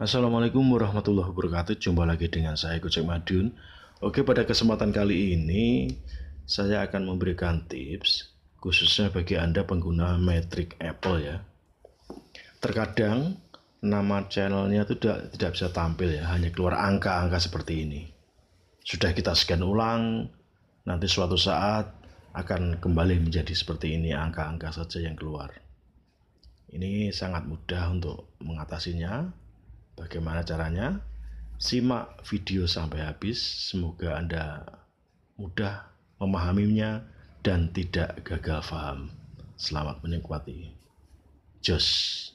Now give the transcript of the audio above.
Assalamualaikum warahmatullahi wabarakatuh. Jumpa lagi dengan saya Coach Madun. Oke, pada kesempatan kali ini saya akan memberikan tips khususnya bagi Anda pengguna metrik Apple ya. Terkadang nama channelnya itu tidak bisa tampil ya, hanya keluar angka-angka seperti ini. Sudah kita scan ulang, nanti suatu saat akan kembali menjadi seperti ini, angka-angka saja yang keluar. Ini sangat mudah untuk mengatasinya. Bagaimana caranya? Simak video sampai habis. Semoga Anda mudah memahaminya dan tidak gagal paham. Selamat menikmati. Jos.